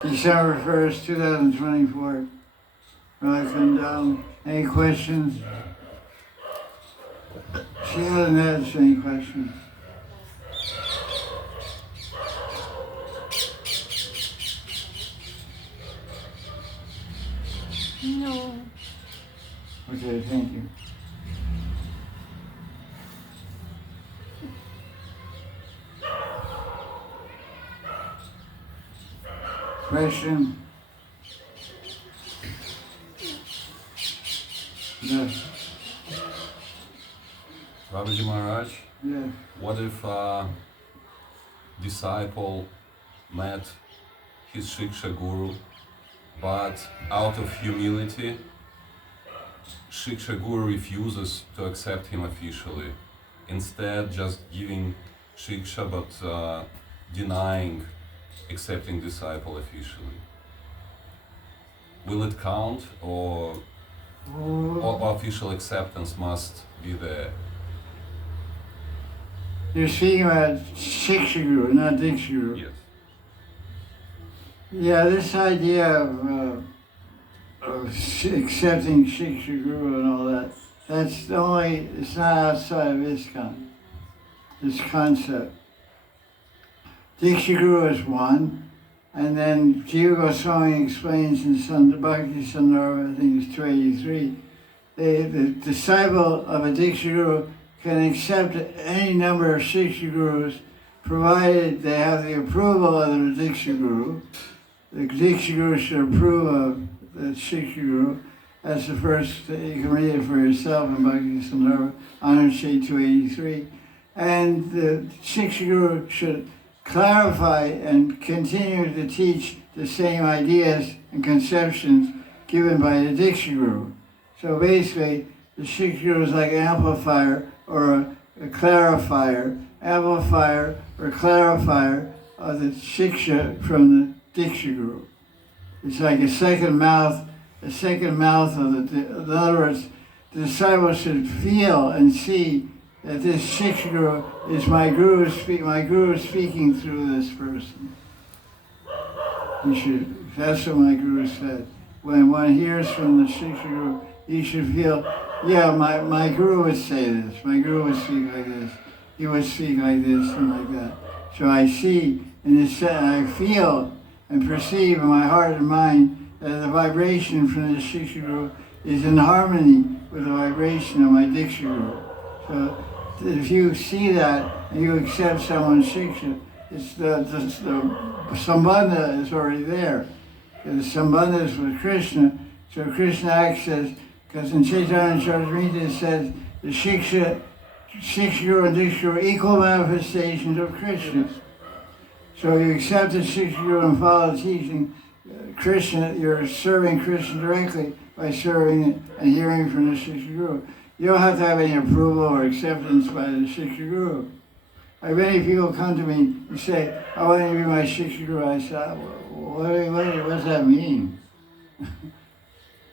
December 1st, 2024. Radha Kunda. Any questions? She hasn't asked any questions. No. Okay, thank you. Question? Yes. Babaji Maharaj, Yes. what if a disciple met his Shiksha Guru, but out of humility, Shiksha Guru refuses to accept him officially, instead just giving Shiksha but denying accepting disciple officially? Will it count, or official acceptance must be there? You're speaking about Shiksha Guru, not Diksha Guru. Yes. Yeah, this idea of accepting Shiksha Guru and all that, it's not outside of ISKCON, this concept. Diksha Guru is one, and then Jiva Goswami explains in the Bhakti Sandarbha, I think it's 283, the disciple of a Diksha Guru can accept any number of Shiksha Gurus, provided they have the approval of the Diksha Guru. The Diksha Guru should approve of the Shiksha Guru. That's the first, you can read it for yourself in Bhakti Sandarbha, 283. And the Shiksha Guru should clarify and continue to teach the same ideas and conceptions given by the Diksha Guru. So basically, the Shiksha Guru is like an amplifier or a clarifier, amplifier or clarifier of the Shiksha from the Diksha Guru. It's like a second mouth of the, in other words, the disciple should feel and see that this Shiksha Guru is my Guru speaking through this person. That's what my Guru said. When one hears from the Shiksha Guru, you should feel, yeah, my Guru would say this, my Guru would speak like this, he would speak like this and like that. So I see, and I feel and perceive in my heart and mind that the vibration from the Shiksha Guru is in harmony with the vibration of my Diksha Guru. So if you see that and you accept someone's Shiksha, it's the Sambandha is already there. The Sambandha is with Krishna, so Krishna acts as, because in Chaitanya Charitamrita it says the Shiksha Guru and Diksha Guru are equal manifestations of Krishna. So you accept the Shiksha Guru and follow the teaching, Krishna, you're serving Krishna directly by serving and hearing from the Shiksha Guru. You don't have to have any approval or acceptance by the Shiksha Guru. Many people come to me and say, I want you to be my Shiksha Guru. I say, what does that mean?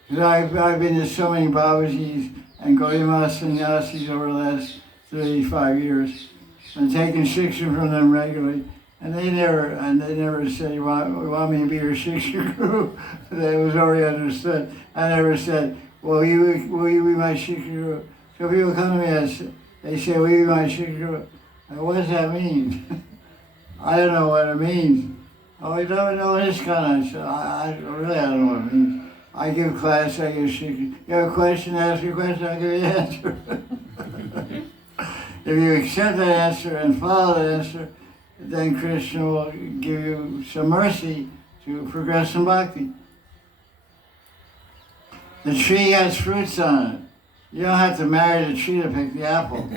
Because I've been to so many Babajis and Gaudiya Vaisnava over the last 35 years and taken Shiksha from them regularly. And they never said, you want me to be your Shiksha Guru? That was already understood. I never said, will you be my Shiksha Guru? So people come to me and they say, will you be my Shiksha Guru? What does that mean? I don't know what it means. Oh, you don't know this kind of stuff. I don't know what it means. I give class, I give Shiksha. You have a question, ask your question, I'll give you the answer. If you accept that answer and follow that answer, then Krishna will give you some mercy to progress in bhakti. The tree has fruits on it. You don't have to marry the tree to pick the apple.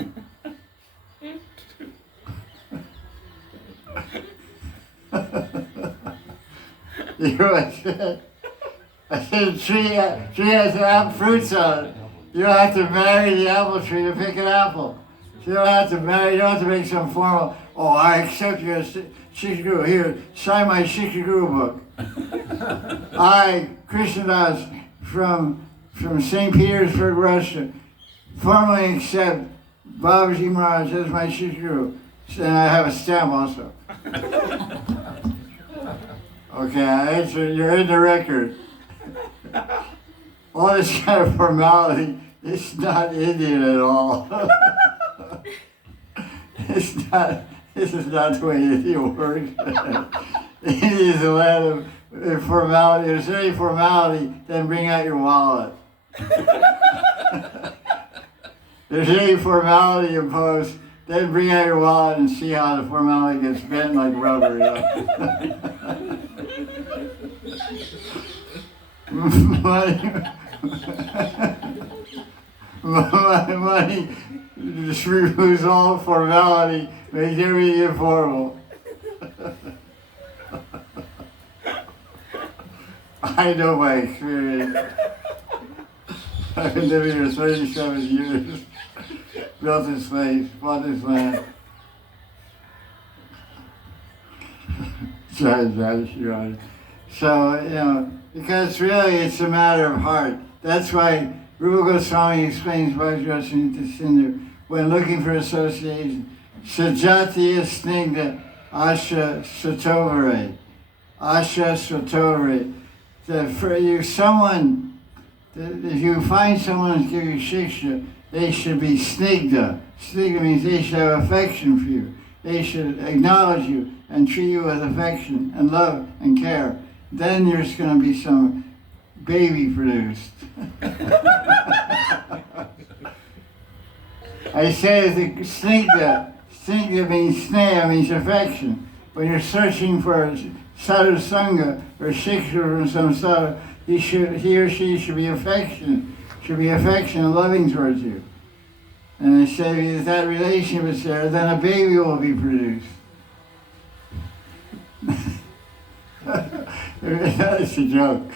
You know what I said? I said the tree has fruits on it. You don't have to marry the apple tree to pick an apple. So you don't have to make some formal, I accept you as Shiksha Guru. Here, sign my Shiksha Guru book. I, Krishnadas, from St. Petersburg, Russia, formally accept Babaji Maharaj as my Shiksha Guru. And I have a stamp also. Okay, I answered, you're in the record. All this kind of formality, it's not Indian at all. This is not the way India works. India is a land of formality. If there's any formality, then bring out your wallet. If there's any formality imposed, then bring out your wallet and see how the formality gets bent like rubber. You know? Money just removes all formality, makes everything informal. I know my experience. I've been living here 37 years. Built this place, bought this land. Jaya Jaya Sri Radhe. So, you know, because really it's a matter of heart. That's why Rupa Goswami explains Bhagavad when looking for association. Sajatiya snigdha asha satovare. Asha satovare. If you find someone who's giving you shiksha, they should be snigdha. Snigdha means they should have affection for you. They should acknowledge you and treat you with affection and love and care. Then there's going to be some baby produced. I say the snigdha means sneha, means affection. When you're searching for sadhu sangha or shiksha from some sadhu, he or she should be affectionate, and loving towards you. And I say if that relationship is there, then a baby will be produced. That's a joke.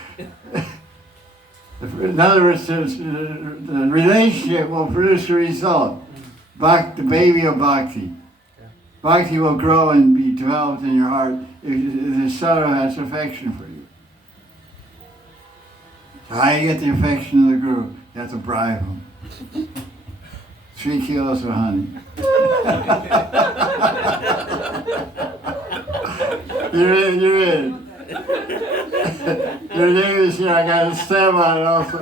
In other words, the relationship will produce a result. The baby of bhakti. Bhakti will grow and be developed in your heart if the sadhu has affection for you. So how do you get the affection of the guru? You have to bribe him. 3 kilos of honey. You're in. Your name is here, I got a stamp on it also.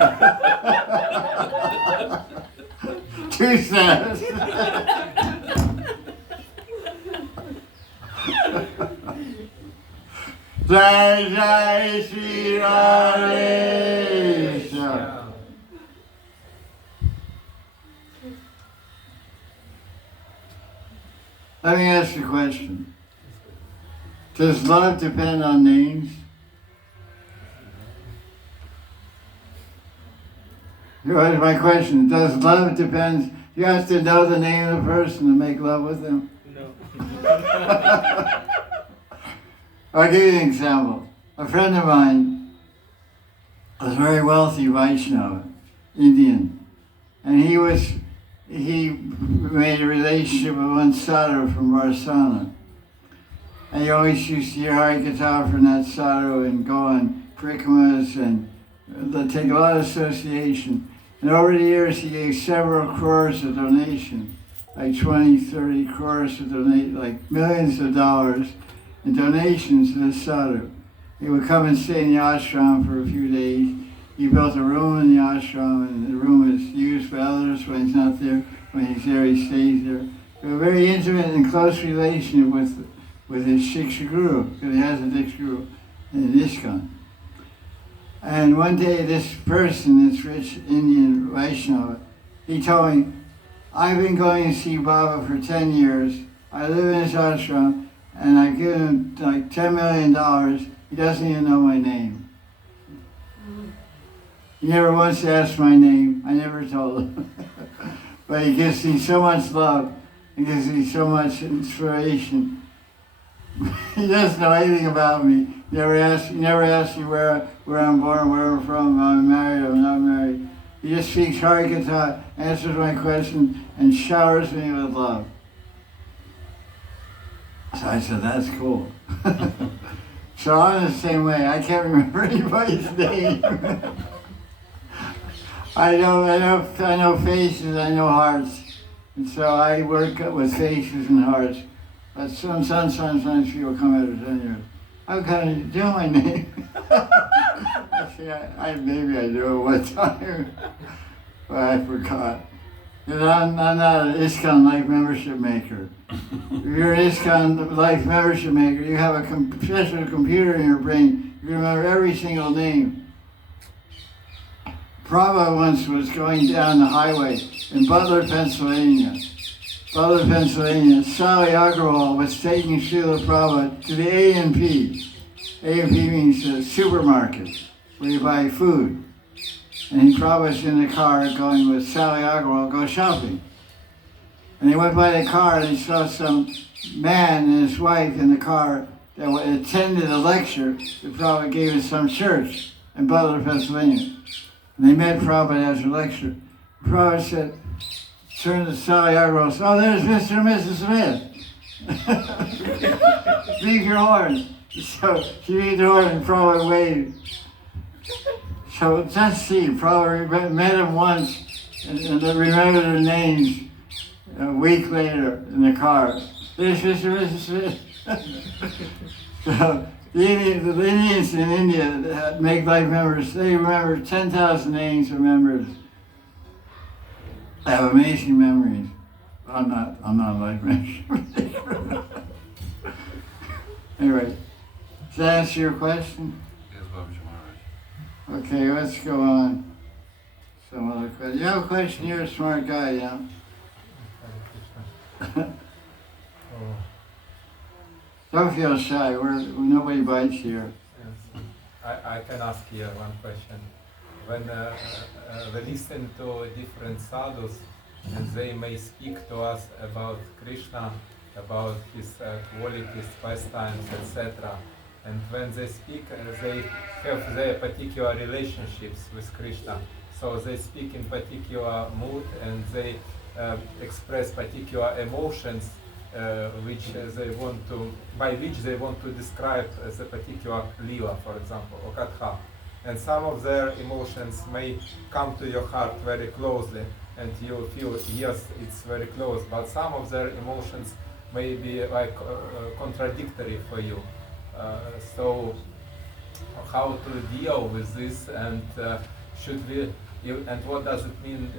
2 stamps. Jaya Jaya Sri Radhe. Let me ask you a question. Does love depend on names? Here's my question. Does love depend? You have to know the name of the person to make love with them? No. I'll give you an example. A friend of mine was a very wealthy Vaishnava, Indian, and he made a relationship with one sadhu from Varsana. And he always used to hear Hari Katha from that sadhu and go on parikramas and take a lot of association. And over the years he gave several crores of donations, like 20, 30 crores of donate, like millions of dollars in donations to this sadhu. He would come and stay in the ashram for a few days. He built a room in the ashram, and the room is used by others when he's not there. When he's there, he stays there. So a very intimate and close relationship with his Shiksha Guru, because he has a Diksha Guru in ISKCON. And one day this person, this rich Indian Vaishnava, he told me, I've been going to see Baba for 10 years. I live in his ashram, and I've given him like $10 million. He doesn't even know my name. He never once asked my name. I never told him. But he gives me so much love. He gives me so much inspiration. He doesn't know anything about me. He never asked me where I'm born, where I'm from, if I'm married or not married. He just speaks Hari Katha, answers my questions, and showers me with love. So I said, that's cool. So I'm the same way. I can't remember anybody's name. I know faces, I know hearts. And so I work with faces and hearts. But sometimes people come after 10 years. How can you do my name? Actually, maybe I do it one time, but I forgot. And I'm not an ISKCON Life membership maker. If you're an ISKCON Life membership maker, you have a special computer in your brain. You remember every single name. Prabhupada once was going down the highway in Butler, Pennsylvania. Sally Agrawal was taking Srila Prabhupada to the A&P. A&P means the supermarket, where you buy food. And Prabhupada's in the car going with Sally Agrawal, go shopping. And he went by the car and he saw some man and his wife in the car that attended a lecture that Prabhupada gave at some church in Butler, Pennsylvania. And they met Prabhupada as a lecturer. Prabhupada said, turned to Sally Agrawal and said, oh, there's Mr. and Mrs. Smith. Beat your horn. So she beat the horn and Prabhupada waved. So just see, Prabhupada met him once and remembered their names a week later in the car. There's Mr. and Mrs. Smith. So the Indians in India that make life members, they remember 10,000 names of members. They have amazing memories. I'm not a life member. Anyway, does that answer your question? Yes, Babaji Maharaj. Okay, let's go on. Some other question. You have a question? You're a smart guy, yeah? Don't feel shy. Nobody bites here. Yes. I can ask here one question. When we listen to different sadhus and they may speak to us about Krishna, about his qualities, pastimes, etc. And when they speak, they have their particular relationships with Krishna. So they speak in particular mood and they express particular emotions by which they want to describe the particular lila, for example, or katha. And some of their emotions may come to your heart very closely, and you feel, yes, it's very close, but some of their emotions may be like contradictory for you. So how to deal with this, and should we, and what does it mean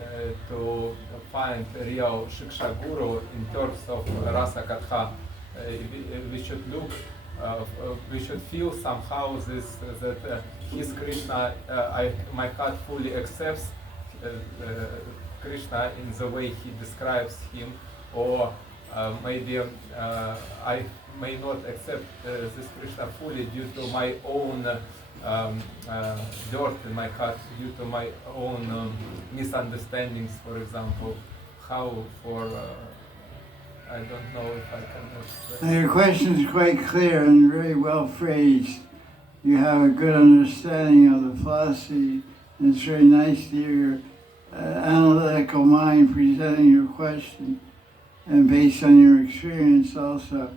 to find real Shiksha Guru in terms of Rasa Katha? We should look, we should feel somehow this, that his Krishna, my heart fully accepts Krishna in the way he describes him, or maybe I may not accept this Krishna fully due to my own dirt in my heart, due to my own misunderstandings, for example. How for, I don't know if I can... Your question is quite clear and very well phrased. You have a good understanding of the philosophy, and it's very nice to hear your analytical mind presenting your question, and based on your experience also.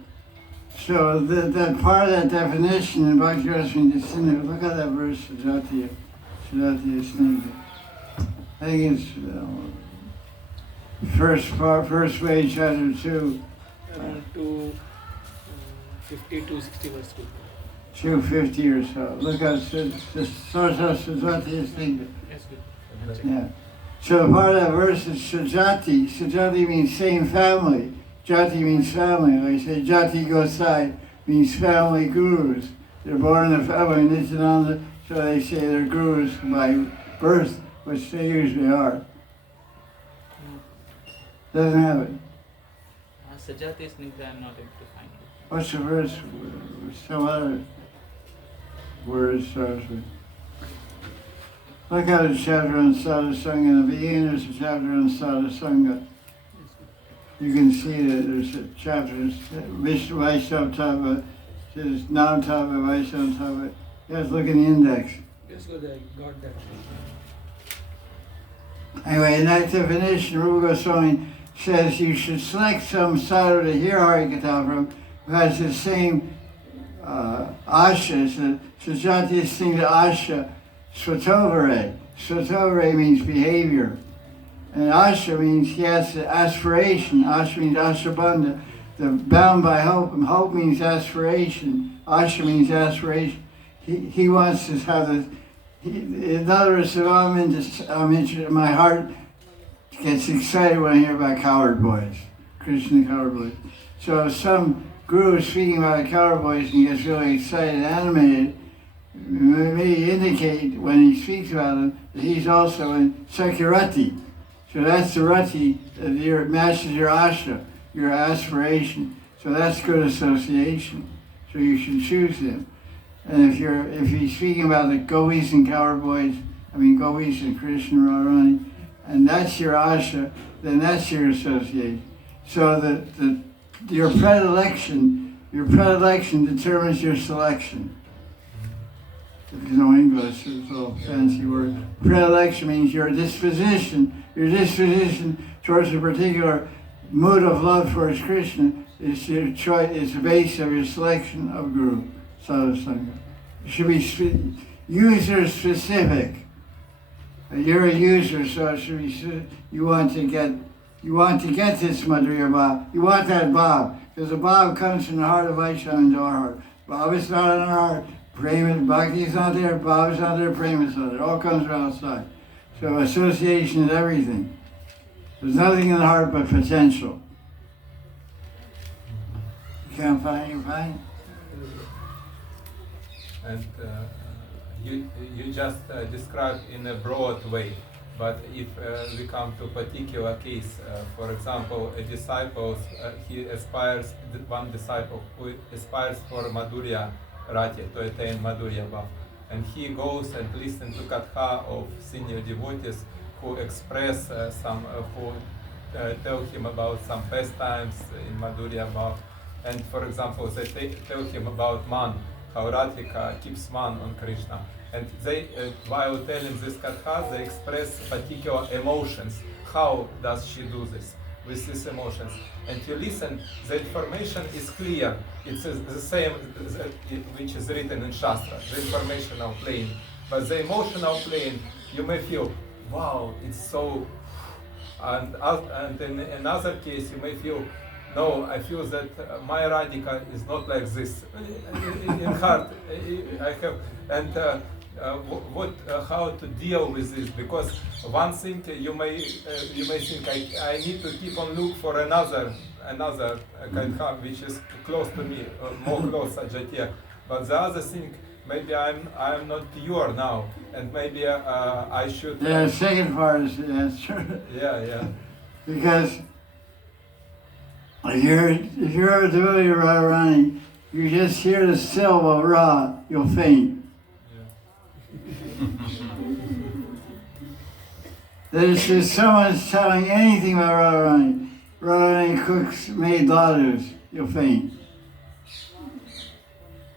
So that part of that definition in Bhakti Rasamrita, look at that verse, Sadhya Snigdha. I think it's first page, chapter 2. Around 250 to 60 verse 2. 250 or so. Look at Sadhya Snigdha. Yes, good. Yeah. So part of that verse is Sajati. Sajati means same family. Jati means family. Like I say, Jati Gosai means family gurus. They're born in a family, Nityananda, so they say they're gurus by birth, which they usually are. Doesn't have it. Sajati Snigdha, I'm not able to find it. What's the verse? Some other words starts with. Look at the chapter on Sadhusanga. In the beginning there's a chapter on Sadhusanga. You can see that there's a chapter, Vishnu Vaishnava Tava, says Nam Tava, Vaishnava Tava. You have to look in the index. Yes, good, I got that. Anyway, in that definition, Rupa Goswami says you should select some sadhu to hear Hari Katha from who has the same asha, Sajati Snigdha asha, Svatovare. Svatovare means behavior. And asha means he has aspiration. Asha means ashabandha, the bound by hope. And hope means aspiration. Asha means aspiration. He wants to have the. In other words, if I'm interested, my heart gets excited when I hear about cowherd boys, Krishna cowherd boys. So if some guru is speaking about the cowherd boys and he gets really excited and animated, it may indicate when he speaks about them that he's also in Sakirati. So that's the rati that matches your asha, your aspiration. So that's good association. So you should choose him. And if he's speaking about the gopis and cowherd boys, gopis and Krishna Radharani, and that's your asha, then that's your association. So your predilection determines your selection. If you know English, it's a fancy word. Predilection means your disposition towards a particular mood of love towards Krishna is your choice, is the base of your selection of guru, sadhusanga. It should be user specific. You're a user, so it should be, you want to get this Madhurya Bhav. You want that Bhav, because the Bhav comes from the heart of Vaishnava into our heart. Bhav is not in our heart. Prema, Bhakti is not there, Bhav is not there, Prema is not there. It all comes from outside. So association is everything. There's nothing in the heart but potential. You can't find it. And you just described in a broad way, but if we come to a particular case, for example, a disciple, one disciple who aspires for Madhurya Rati, to attain Madhurya Bhav, and he goes and listens to Katha of senior devotees who express who tell him about some pastimes in Madhurya Bhav, and for example, they tell him about Man, how Radhika keeps man on Krishna. And they, while telling this katha, they express particular emotions. How does she do this with these emotions? And you listen, the information is clear. It's the same which is written in Shastra, the informational plane. But the emotional plane, you may feel, wow, it's so... And in another case, you may feel, no, I feel that my Radhika is not like this. In heart, I have, and how to deal with this? Because one thing you may think I need to keep on look for another Katha which is close to me, more close Sajatya. But the other thing, maybe I'm not pure now, and maybe I should. The second part is the answer. Yeah. Because if you're a devotee of Radharani, you just hear the syllable Ra, you'll faint. Yeah. That is, if someone's telling anything about Radharani cooks made ladus, you'll faint.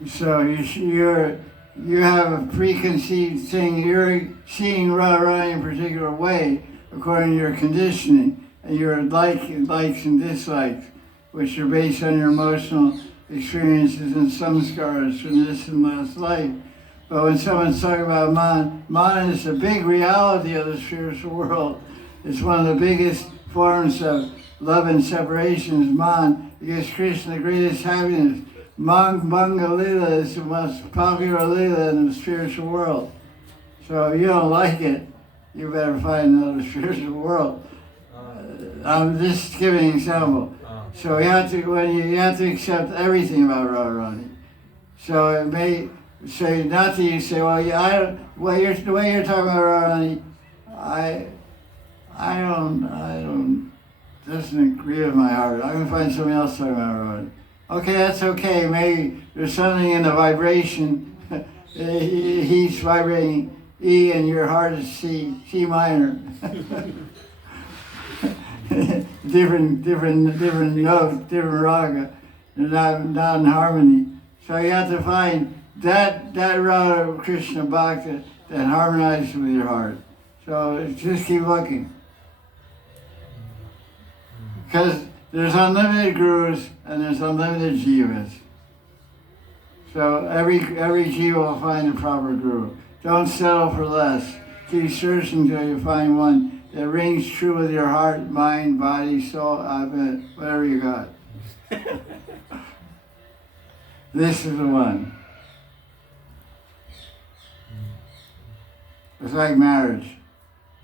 So you have a preconceived thing. You're seeing Radharani in a particular way according to your conditioning and your likes and dislikes, which are based on your emotional experiences and samskaras from this and last life. But when someone's talking about Man is the big reality of the spiritual world. It's one of the biggest forms of love and separation is Man. It gives Krishna the greatest happiness. Manga Lila is the most popular Lila in the spiritual world. So if you don't like it, you better find another spiritual world. I'm just giving an example. So you have to accept everything about Radharani. So it may say not that you say, well, yeah, the way you're talking about Radharani, I don't doesn't agree with my heart. I'm gonna find somebody else talking about Radharani. Okay, that's okay. Maybe there's something in the vibration. He's vibrating E and your heart is C minor. different note, different raga. They're not in harmony. So you have to find that raga of Krishna Bhakti that harmonizes with your heart. So just keep looking. Because there's unlimited gurus and there's unlimited jivas. So every jiva will find a proper guru. Don't settle for less. Keep searching until you find one that rings true with your heart, mind, body, soul, whatever you got. This is the one. It's like marriage,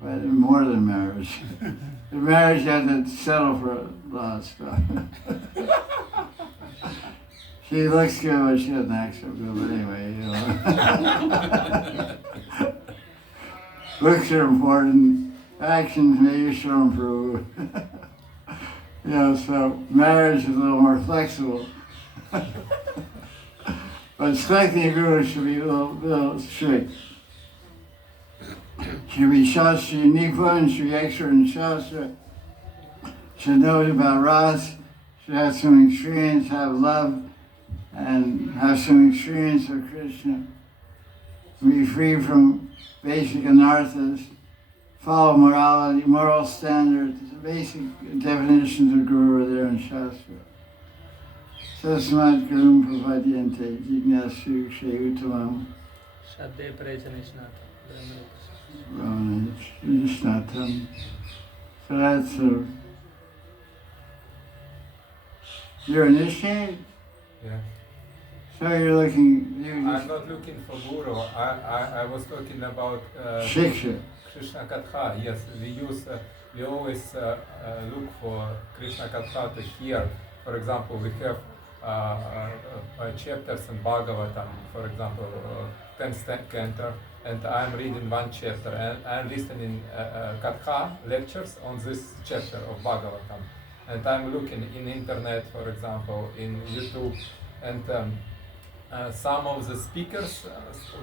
but more than marriage. In marriage, you have to settle for a lot of stuff. She looks good, but she doesn't act so good. But anyway, you know. Looks are important. Actions maybe should improve. You know, so marriage is a little more flexible. But selecting a guru should be a little strict. Should be Shastra unique one, should be expert in Shastra, should know about Ras, should have some experience, have love, and have some experience of Krishna. Be free from basic anarthas, follow morality, moral standards, the basic definitions of Guru are there in Shastra. Tasmat Guru Prapadyante, Jignasu Shayutamam. Shraddhe Parechanishnata. Brahmanishnatam. So that's you're initiated? Yeah. So you're looking, I'm not looking for guru. I was talking about Shiksha. Krishna Katha. Yes, we always look for Krishna Katha to hear. For example, we have chapters in Bhagavatam, for example, 10th canto, and I'm reading one chapter, and I'm listening Katha lectures on this chapter of Bhagavatam, and I'm looking in internet, for example, in YouTube, and some of the speakers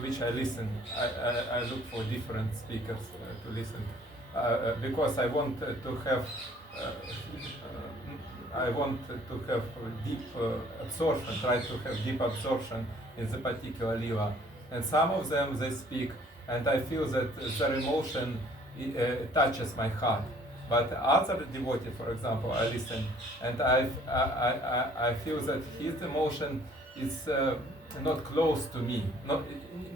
which I listen, I look for different speakers to listen, because I want to have deep absorption, try to have deep absorption in the particular lila. And some of them they speak, and I feel that their emotion touches my heart. But other devotee, for example, I listen, and I feel that his emotion is not close to me.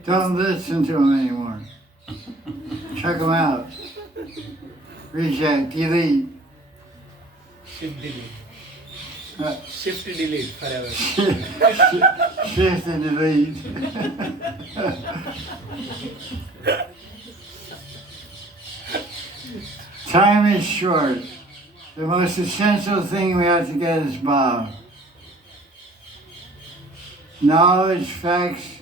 Don't listen to him anymore. Check him out. Reject, delete. Shift delete. Shift delete forever. Shift and delete. Time is short. The most essential thing we have to get is Bhav. Knowledge, facts,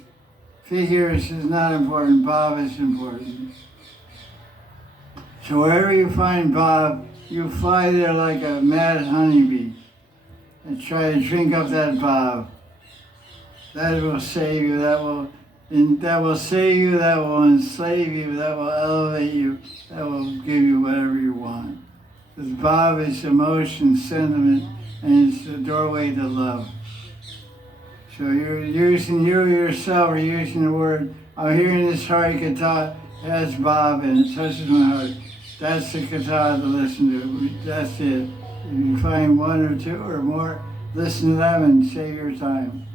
figures is not important. Bhav is important. So wherever you find Bhav, you fly there like a mad honeybee and try to drink up that Bhav. That will save you, that will save you, that will enslave you, that will elevate you, that will give you whatever you want. Because Bhav is emotion, sentiment, and it's the doorway to love. So you're using, you yourself are using the word, I'm hearing this Hari Katha, it has Bhav and it touches my heart. That's the Katha to listen to, that's it. If you find one or two or more, listen to them and save your time.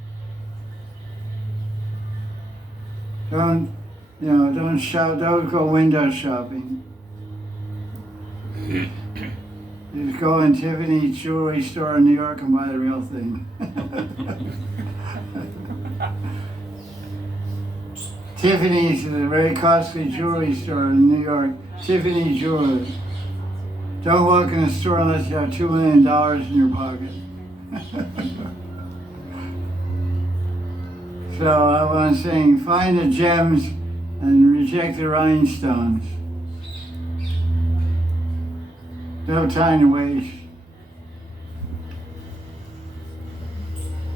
Don't shop, don't go window shopping. Just go in Tiffany's jewelry store in New York and buy the real thing. Tiffany's is a very costly jewelry store in New York. Tiffany Jewelers. Don't walk in a store unless you have $2 million in your pocket. So I'm saying, find the gems and reject the rhinestones. No time to waste.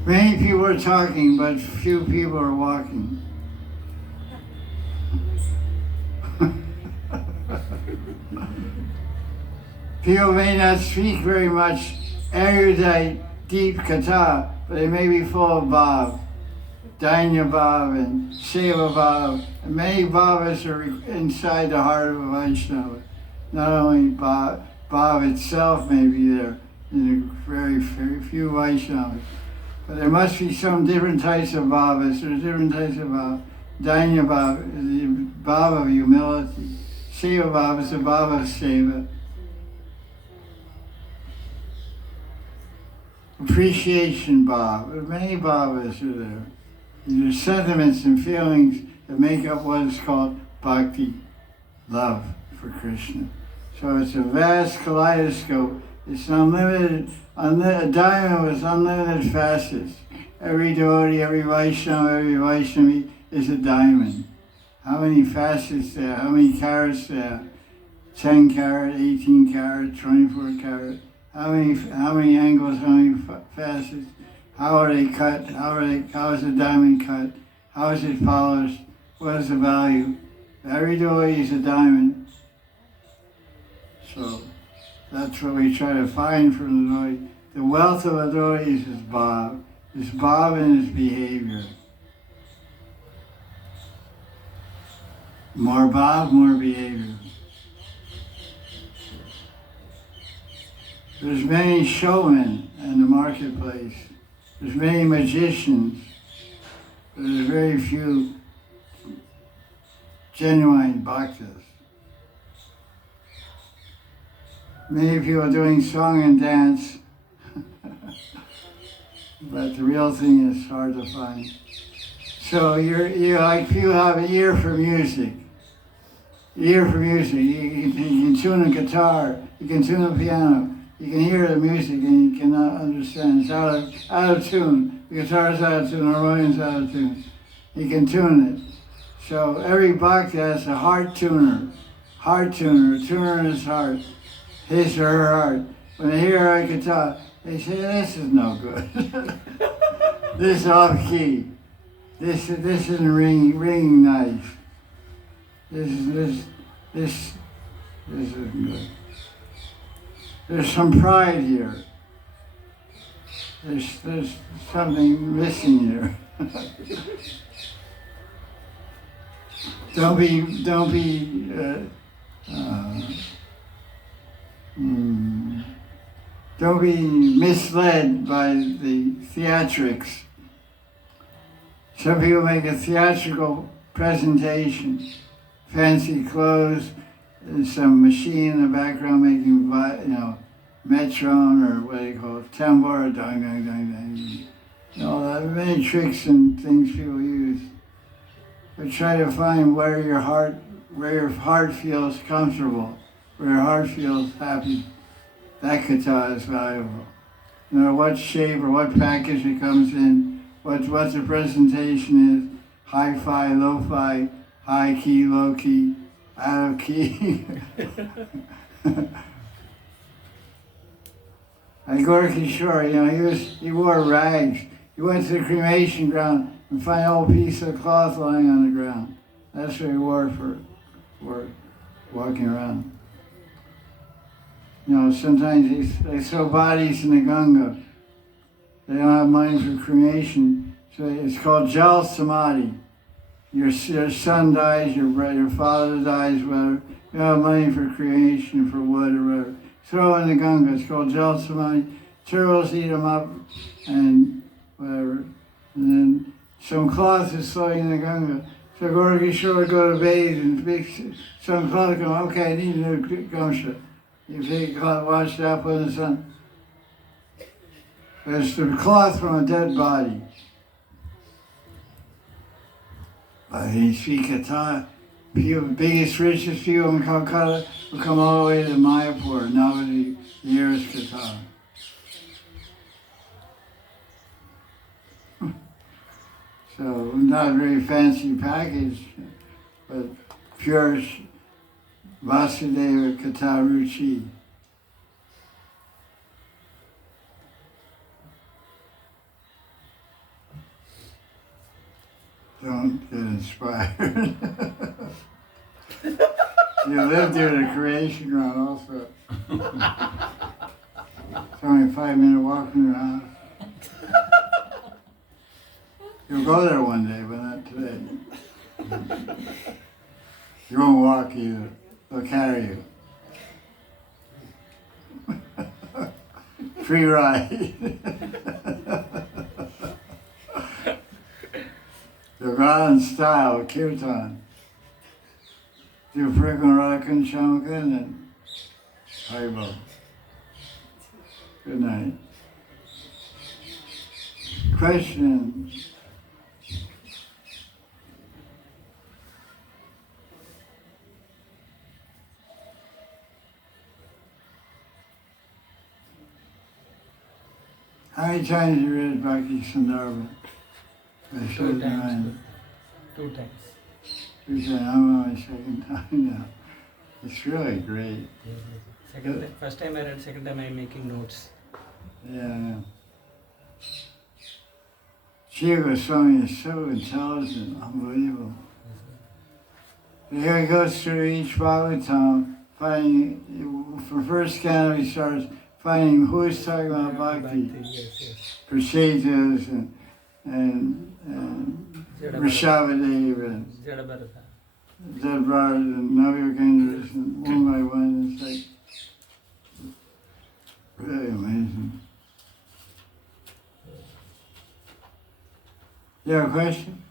Many people are talking, but few people are walking. People may not speak very much erudite, deep katha, but they may be full of bhav. Dainya Bhav and Seva Bhav, and many Bhavas are inside the heart of a Vaishnava. Not only Bhav itself may be there in very few Vaishnavas, but there must be some different types of Bhavas. There's different types of Bhav. Dainya Bhav is the Bhav of humility. Seva Bhav is the Bhav of Seva. appreciation bhava. Many bhavas are there. There's sentiments and feelings that make up what is called bhakti, love for Krishna. So it's a vast kaleidoscope. It's unlimited. A diamond with unlimited facets. Every devotee, every Vaishnava, every Vaishnavi is a diamond. How many facets there? How many carats there? 10 carat, 18 carat, 24 carat. How many angles? How many facets? How are they cut? How is the diamond cut? How is it polished? What is the value? Every devotee is a diamond. So that's what we try to find from the devotee. The wealth of a devotee is his bhav. His bhav and his behavior. More bhav, more behavior. There's many showmen in the marketplace. There's many magicians. There's very few genuine bhaktas. Many people are doing song and dance, but the real thing is hard to find. So you like people have an ear for music. Ear for music. You can tune a guitar. You can tune a piano. You can hear the music and you cannot understand. It's out of tune. The guitar's out of tune. The harmonium's out of tune. You can tune it. So every bhakta has a heart tuner. Heart tuner. A tuner in his heart. His or her heart. When they hear Hari Katha, they say, this is no good. This is off key. This isn't ringing nice. This isn't good. There's some pride here. There's something missing here. Don't be misled by the theatrics. Some people make a theatrical presentation, fancy clothes, and some machine in the background making, metron or what do you call it, tambour, dang, dang, dang, dang. There are many tricks and things people use. But try to find where your heart feels comfortable, where your heart feels happy. That katha is valuable. No matter what shape or what package it comes in, what the presentation is, hi-fi, lo-fi, high key, low key, out of key. Like Gorky Shore, he wore rags. He went to the cremation ground and found an old piece of cloth lying on the ground. That's what he wore for walking around. Sometimes they throw bodies in the Ganga. They don't have money for cremation, so it's called Jal Samadhi. Your son dies, your father dies, whatever. You don't have money for cremation, for wood or whatever. Throw in the Ganga. It's called Jal Samadhi. Turtles eat them up and whatever. And then some cloth is floating in the Ganga. So Gorky Shore would go to bathe and some cloth go, okay, I need a new gamsha. You take cloth, wash it up in the sun. It's the cloth from a dead body. But in Sri Katha, biggest, richest people in Calcutta will come all the way to Mayapur. Nobody hears Katha. So not a very fancy package, but pure Vasudeva Katha Ruchi. Don't get inspired. You lived near the creation ground also. It's only a 5-minute walk from your house. You'll go there one day, but not today. You won't walk either. They'll carry you. Free ride. They'll go out in style, kirtan. Do frequent Radha Kunda Shamakan and Haribol. Good night. Questions? How many times you read Bhakti Sandarbha? Two times. Two times. I'm on my second time now. It's really great. First time I read, second time I'm making notes. Yeah. Jaya Goswami is so intelligent, unbelievable. Here he goes through each Bhagavatam, finding, for first canto he starts finding who is talking about Bhakti. Yes. Prashetas and Rishabhadev and Jadabharata. Jadbharata and Navyogendras and one by one. It's like really amazing. You have a question?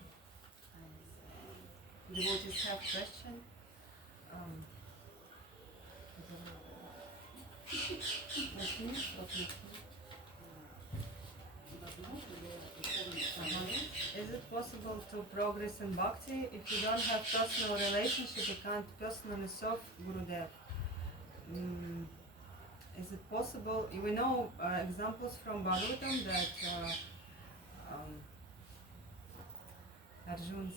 Devotees have question. Is it possible to progress in bhakti if you don't have personal relationship? You can't personally serve Gurudev. Is it possible? We know examples from Bhagavatam that Arjun's.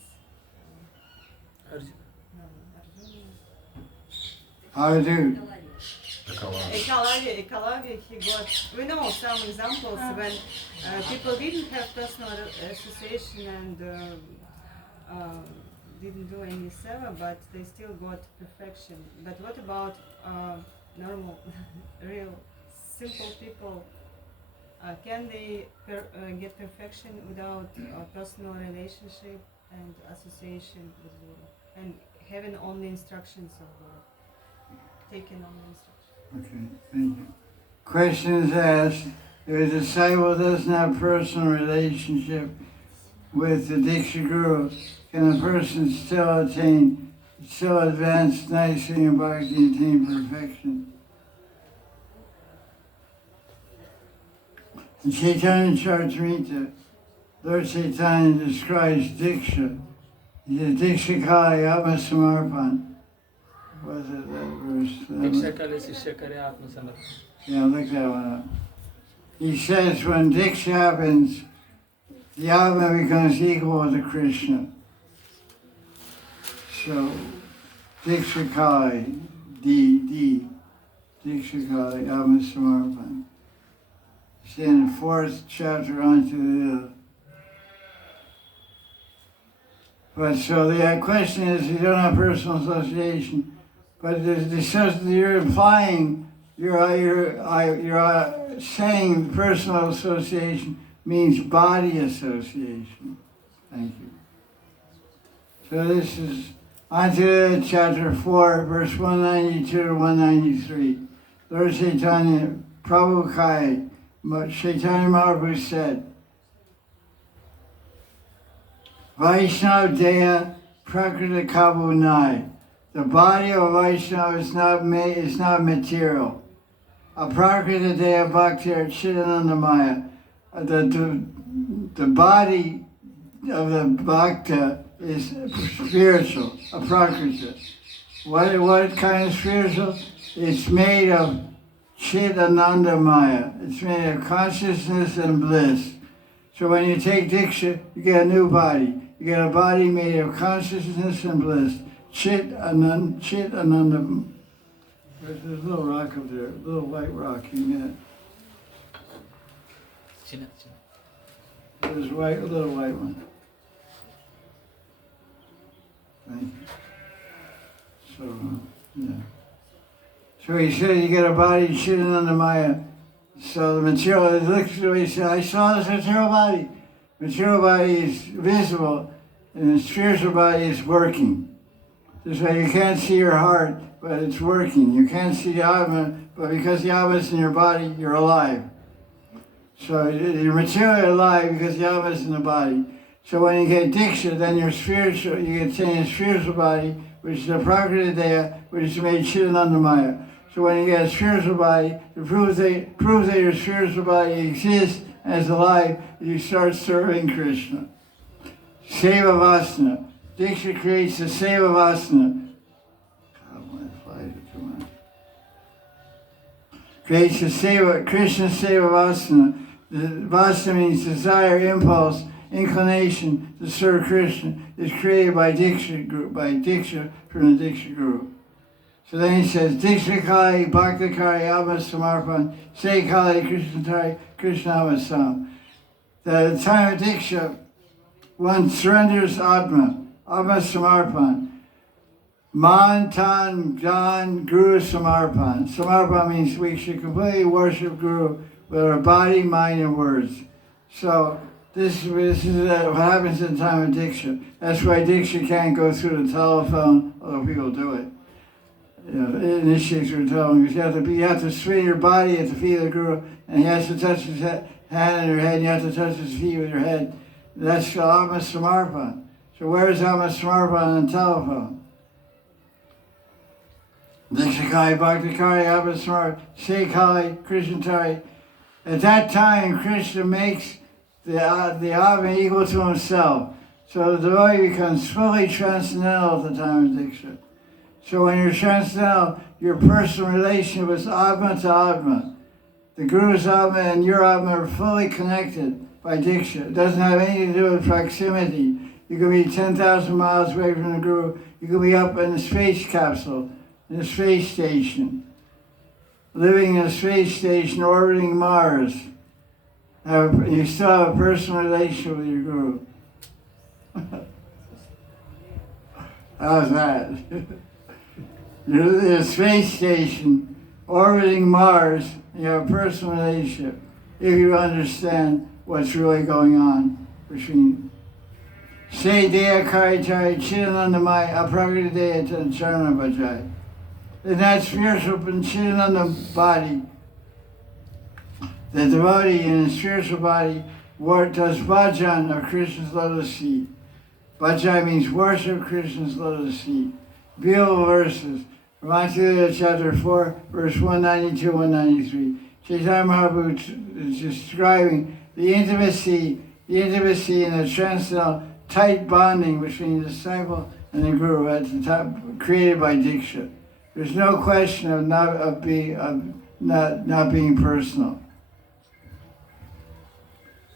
How do? Ekalavi, he got. We know some examples when people didn't have personal association and didn't do any seva, but they still got perfection. But what about normal, real, simple people? Can they get perfection without personal relationship and association with Guru and having only instructions of Guru, taking only instructions? Okay, thank you. Question is asked, if a disciple doesn't have personal relationship with the Diksha Guru, can a person still advance nicely in bhakti and attain perfection? In Chaitanya Charitamrita, Lord Chaitanya describes Diksha. He said, Diksha Kali Atma Samarpan. Was it that verse? Diksha Kali Sishya Kare Atma Samarpan. Yeah, look that one up. He says when Diksha happens, the Atma becomes equal to Krishna. So, Diksha Kali, Diksha Kali Atma Samarpan. It's in the 4th chapter onto the. But so the question is, you don't have personal association, but you're implying, you're saying personal association means body association. Thank you. So this is onto chapter 4, verse 192 to 193. Lord Chaitanya Prabhu Kai, Chaitanya Maharaj said, Vaishnava Deha Prakriti Kabunai. The body of Vaishnava is not material. A Prakriti Deha Bhakti Chidanandamaya. The body of the Bhakta is spiritual, a Prakriti. What kind of spiritual? It's made of Chidanandamaya. It's made of consciousness and bliss. So when you take Diksha, you get a new body. You get a body made of consciousness and bliss. Chit Anandam. There's a little rock up there, a little white rock you can Chinna. get. There's a little white one. Thank you. So, yeah. So he said you get a body, Chit Anandamaya. So the material, it looks the way he said, I saw this material body. Material body is visible, and the spiritual body is working. This way you can't see your heart, but it's working. You can't see the Atma, but because the Atma is in your body, you're alive. So you're materially alive because the Atma is in the body. So when you get Diksha, then you're spiritual, you get a spiritual body, which is the Prakriti Deha, which is made Chidanandamaya. So when you get a spiritual body, to prove that your spiritual body exists, and is alive, you start serving Krishna. Seva Vasana. Diksha creates the Seva Vasana. Creates the Seva, Krishna Seva Vasana. The Vasana means desire, impulse, inclination to serve Krishna is created by Diksha group, by Diksha from the Diksha group. So then he says, Diksha Kali, Bhakta Kari, Abha Samarpan, Se Kali, Krishna Tari, Krishna Avasam. At the time of Diksha, one surrenders Atma, Abha Samarpan. Man, Tan, Gan, Guru Samarpan. Samarpan means we should completely worship Guru with our body, mind, and words. So this is what happens in the time of Diksha. That's why Diksha can't go through the telephone, although people do it. You know, initiates are telling because you have to swing your body at the feet of the Guru, and he has to touch his hand on your head, and you have to touch his feet with your head. That's Atma Samarpan. So where's Atma Samarpan on the telephone? Diksha Kali, Bhakti Kali, Atma Samarpan, Se Kali, Krishna Tari. At that time, Krishna makes the Atma equal to himself. So the devotee becomes fully transcendental at the time of Diksha. So when you're transcendental, your personal relationship is Atma to Atma. The Guru's Atma and your Atma are fully connected by Diksha. It doesn't have anything to do with proximity. You could be 10,000 miles away from the Guru. You could be up in a space capsule, in a space station, living in a space station orbiting Mars. You still have a personal relationship with your Guru. How's that? You're in a space station orbiting Mars, you have a personal relationship if you understand what's really going on between Se Deya Karitari Chidanandamai Aprakriti Deya Charana Bhajai. In that spiritual Chidananda body, the devotee in his spiritual body does bhajan of Krishna's lotus feet. Bhajai means worship Krishna's lotus feet. Beautiful verses. Mahanidhi chapter 4, verse 192, 193. Chaitanya Mahaprabhu is describing the intimacy and the transcendental tight bonding between the disciple and the Guru at the top, created by Diksha. There's no question of not being personal.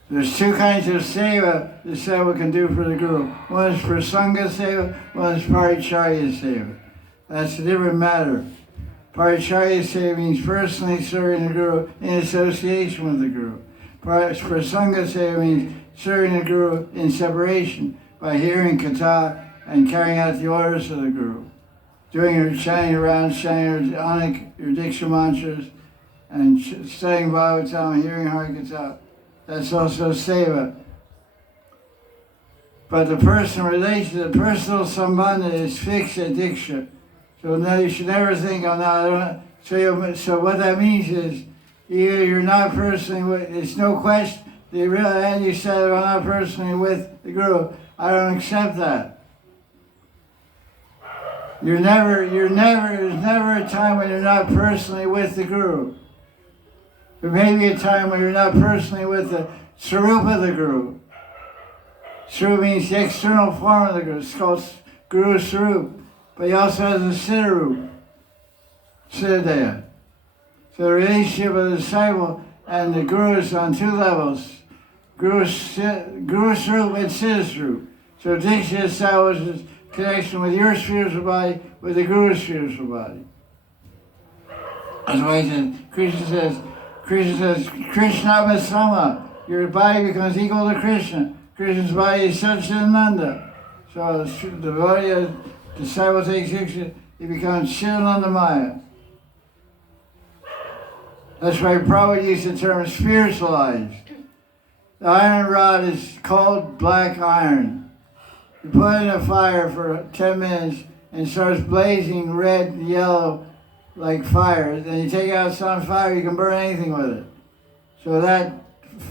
There's two kinds of seva the seva can do for the Guru. One is prasanga seva, one is paricharya seva. That's a different matter. Paricharya seva means personally serving the Guru in association with the Guru. Prasanga seva means serving the Guru in separation by hearing Katha and carrying out the orders of the Guru. Doing your chanting around, chanting your anik, your Diksha mantras, and studying Bhagavatam, hearing Hari Katha. That's also seva. But the personal relation, the personal sambandha is fixed at Diksha. So now you should never think, oh no, I don't. So what that means is, either you're not personally with, it's no question, and you said, I'm not personally with the Guru. I don't accept that. There's never a time when you're not personally with the Guru. There may be a time when you're not personally with the Sarupa of the Guru. Sarupa means the external form of the Guru. It's called Guru Sarup. But he also has a Siddharup, Siddhadeya. So the relationship of the disciple and the Guru is on two levels. Guru Sarup and Siddharup. So Diksha establishes connection with your spiritual body, with the Guru's spiritual body. That's why he says, Krishna says, Krishna Vasama, your body becomes equal to Krishna. Krishna's body is Satchidananda. So the body of the disciple takes Diksha, he becomes Chidananda Maya. That's why Prabhupada used the term spiritualized. The iron rod is cold black iron. You put it in a fire for 10 minutes and it starts blazing red and yellow like fire. Then you take out some fire, you can burn anything with it. So that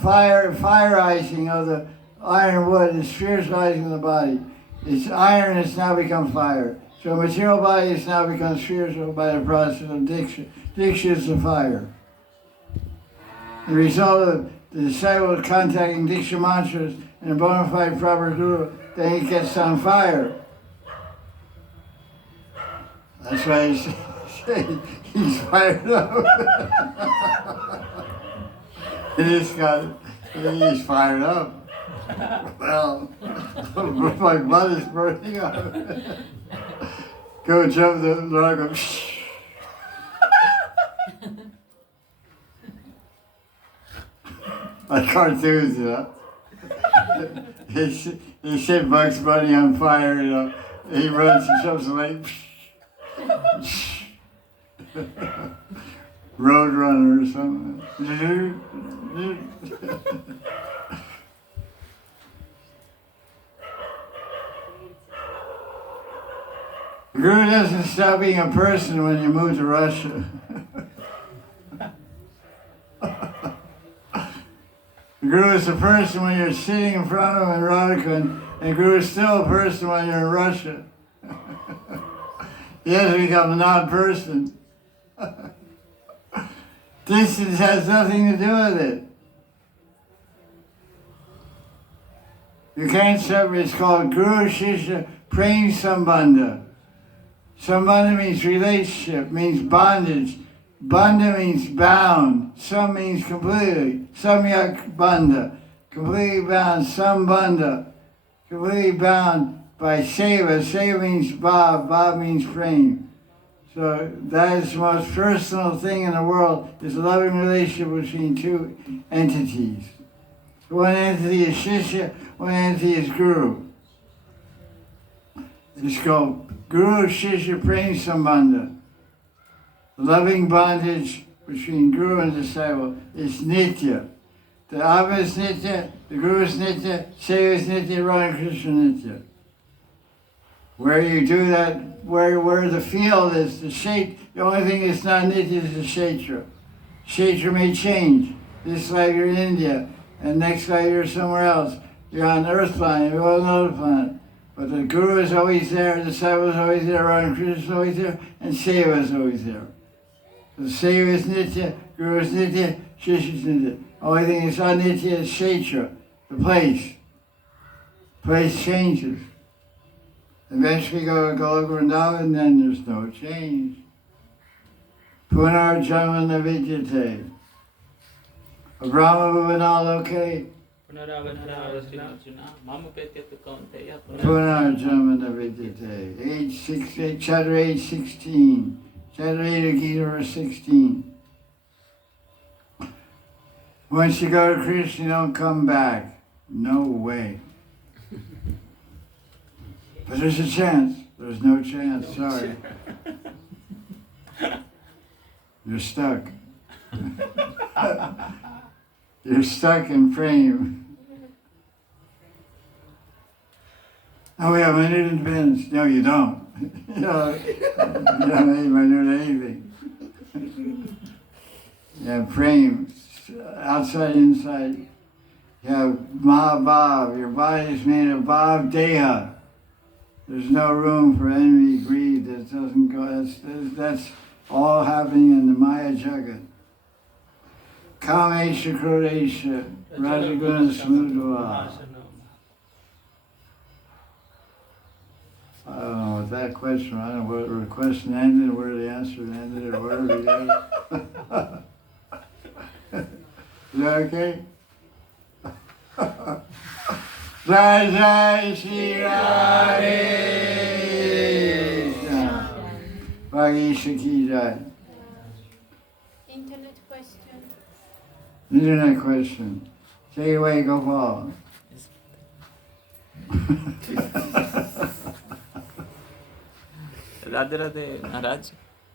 fireizing of the iron wood is spiritualizing the body. Its iron has now become fire. So material body has now become spiritual by the process of Diksha. Diksha is the fire. The result of the disciple is contacting Diksha mantras and a bona fide proper guru, then he gets on fire. That's why I say he's fired up. This guy, he's fired up. Well, my blood is burning up. Go jump the log of like cartoons, you know. They set Bugs Bunny on fire, you know. He runs and jumps away. Roadrunner or something. The Guru doesn't stop being a person when you move to Russia. The Guru is a person when you're sitting in front of him in Radha Kunda, and the Guru is still a person when you're in Russia. He has become a non-person. Distance has nothing to do with it. You can't separate. It's called Guru Shishya Prem Sambandha. Sambandha means relationship, means bondage. Bandha means bound. Sam means completely. Samyak bandha. Completely bound. Sambandha. Completely bound by seva. Seva means bhav. Bhav means prem. So that is the most personal thing in the world, is a loving relationship between two entities. One entity is Shishya, one entity is Guru. It's called Guru Shishya Prem Sambandha. The loving bondage between Guru and disciple is Nitya. The Abba is Nitya, the Guru is Nitya, Seva is Nitya, Radha Krishna Nitya. Where you do that, where the field is, the shade, the only thing that's not Nitya is the Kshetra. Kshetra may change. This life you're in India, and next life you're somewhere else. You're on the earth planet, you're on another planet. But the Guru is always there, the disciple is always there, Radha Krishna is always there, and Seva is always there. The Seva is Nitya, Guru is Nitya, Shishya is Nitya. Only thing that's not Nitya is Kshetra, the place. Place changes. Eventually go to Goloka Vrindavan, then there's no change. Punar Janma na vidyate. Brahma Bhuvanaloke. Punar Janma na vidyate. Age 6, chapter 8, 16. Chapter 8 of Gita, verse 16. Once you go to Krishna, you don't come back. No way. But there's a chance. There's no chance, sorry. You're stuck. You're stuck in frame. Oh, we have minute independence. No, you don't. You don't have any minute anything. You have frame, outside, inside. You have Mahabhav. Your body is made of Bhav Deha. There's no room for envy, greed. That doesn't go. That's all happening in the Maya Jagat. Kamesha Krodesha, Rajaguna Smudva. I don't know what that question, I don't know where the question ended, where the answer ended, or where it began. Is that okay? Jaya Jaya Sri Radhe. Bhagavad Ki Jai. Internet question. Internet question. Take it away, Gopal. Radhe Radhe, Maharaj.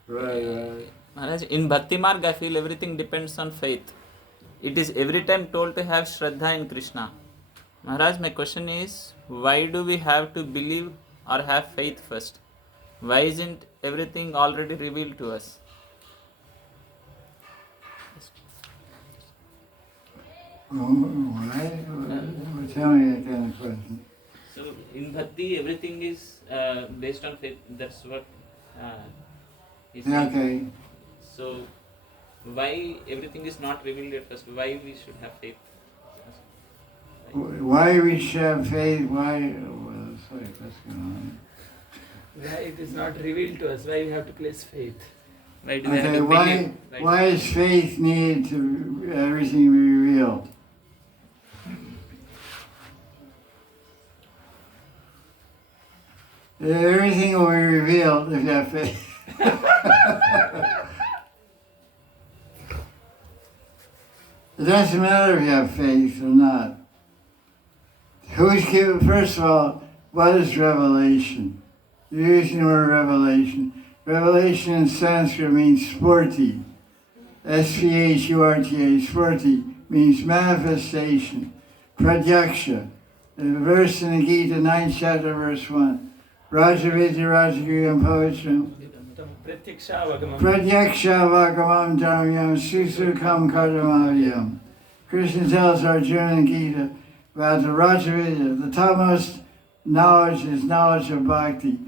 Right. Maharaj, in Bhakti Marg, I feel everything depends on faith. It is every time told to have Shraddha in Krishna. Maharaj, my question is, why do we have to believe or have faith first? Why isn't everything already revealed to us? Tell me that kind of question. So, in Bhakti, everything is based on faith. That's what he's saying. Okay. So, why everything is not revealed at first? Why we should have faith? Why we should have faith? Why? Well, sorry, what's going on? Why it is not revealed to us? Why we have to place faith? Why do we have Okay, to believe? why is faith needed to everything be revealed? Everything will be revealed if you have faith. It doesn't matter if you have faith or not. Who's given, first of all, what is revelation? You're using the word revelation. Revelation in Sanskrit means spurti. S-P-H-U-R-T-A, spurti, means manifestation. Pratyaksha. The verse in the Gita, 9th chapter, verse 1. Rajaviti Rajagiriyam Poetram. Pratyaksha Pratyaksha Vagamam Dharmyam Susukam Kardamavyam. Krishna tells Arjuna in Gita about the Rajavidya. The topmost knowledge is knowledge of bhakti.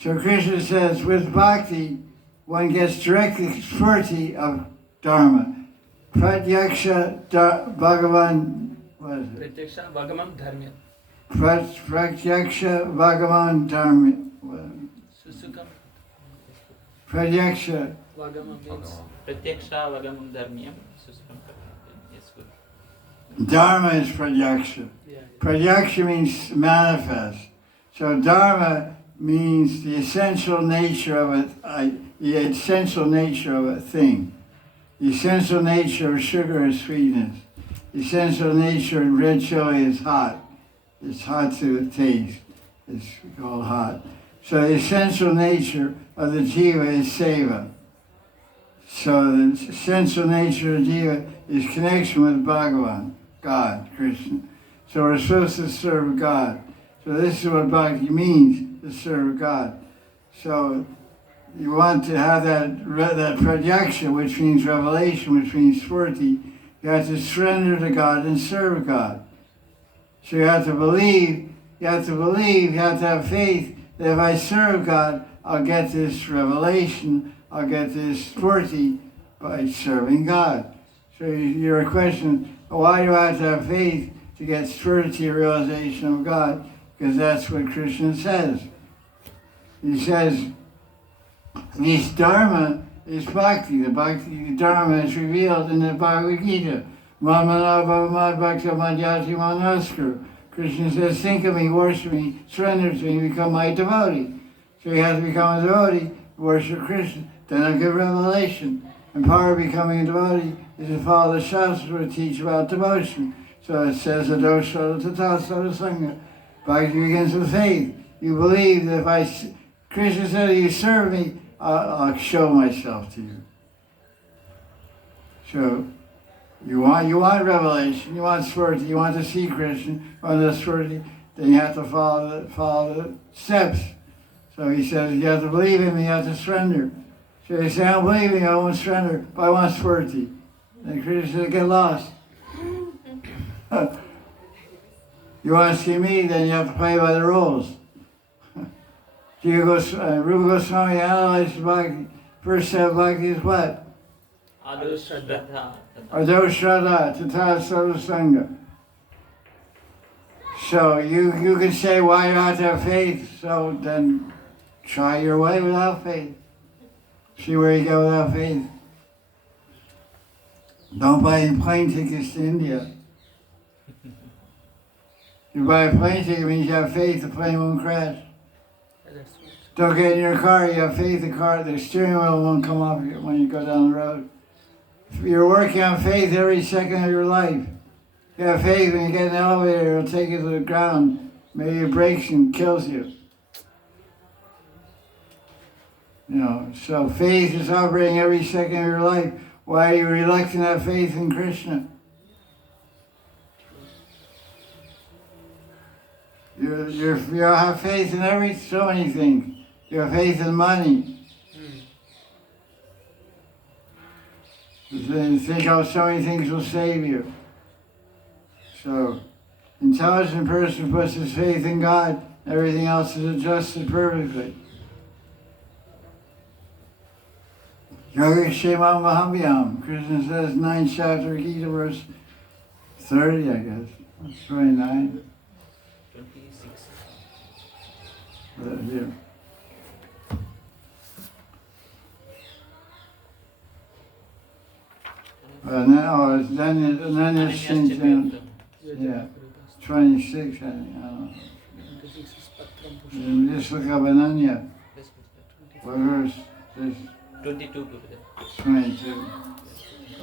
So Krishna says, with bhakti, one gets direct spurti of dharma. Pratyaksha Bhagavan, what is it? Pratyaksha Bhagamam Dharmya. Pratyaksha Bhagavan Dharma. Susukam Pratyaksha. Bhagamam means Pratyaksha Vagamam Dharmyam. Yes, good. Dharma is pratyaksha. yeah. Pratyaksha means manifest. So dharma means the essential nature of the essential nature of a thing. The essential nature of sugar is sweetness. The essential nature of red chili is hot. It's hot to taste. It's called hot. So the essential nature of the jiva is seva. So the essential nature of jiva is connection with Bhagavan, God, Krishna. So we're supposed to serve God. So this is what bhakti means, to serve God. So you want to have that pratyaksha, which means revelation, which means spurti. You have to surrender to God and serve God. So you have to believe, you have to have faith that if I serve God, I'll get this revelation, I'll get this spurti by serving God. So your question, why do I have to have faith to get spurti realization of God? Because that's what Krishna says. He says, this dharma is bhakti. The bhakti dharma is revealed in the Bhagavad Gita. Krishna says, think of me, worship me, surrender to me, become my devotee. So you have to become a devotee, worship Krishna, then I'll give revelation. And part of becoming a devotee is to follow the Shastras which teach about devotion. So it says, Adoshrata Tata Sadhya. Bhakti begins with faith. You believe that if Krishna said, you serve me, I'll show myself to you. So you want revelation, you want spurti, you want to see Krishna, you want the spurti, then you have to follow the steps. So he says, you have to believe him, you have to surrender. So you say, I don't believe him, I won't surrender, but I want spurti. Then Krishna says, get lost. You want to see me, then you have to play by the rules. Rupa Goswami analyzed bhakti. First step of bhakti is what? Adoshrada. Adoshrada, tata sadhusanga. So you can say, why you have to have faith? So then try your way without faith. See where you go without faith. Don't buy any plane tickets to India. You buy a plane ticket, it means you have faith the plane won't crash. Don't get in your car, you have faith the steering wheel won't come off when you go down the road. If you're working on faith every second of your life. You have faith when you get in the elevator, it'll take you to the ground. Maybe it breaks and kills you. So faith is operating every second of your life. Why are you reluctant to have faith in Krishna? You have faith in so many things. You have faith in money. You think how so many things will save you. So, intelligent person puts his faith in God, everything else is adjusted perfectly. Yoga Mahavyam. Krishna says 9th chapter Gita verse 30, I guess. 29. 26. Here. Then it's changed. Yeah, 26, I think. I don't know. Just look up Ananya. What verse? This 22. 22.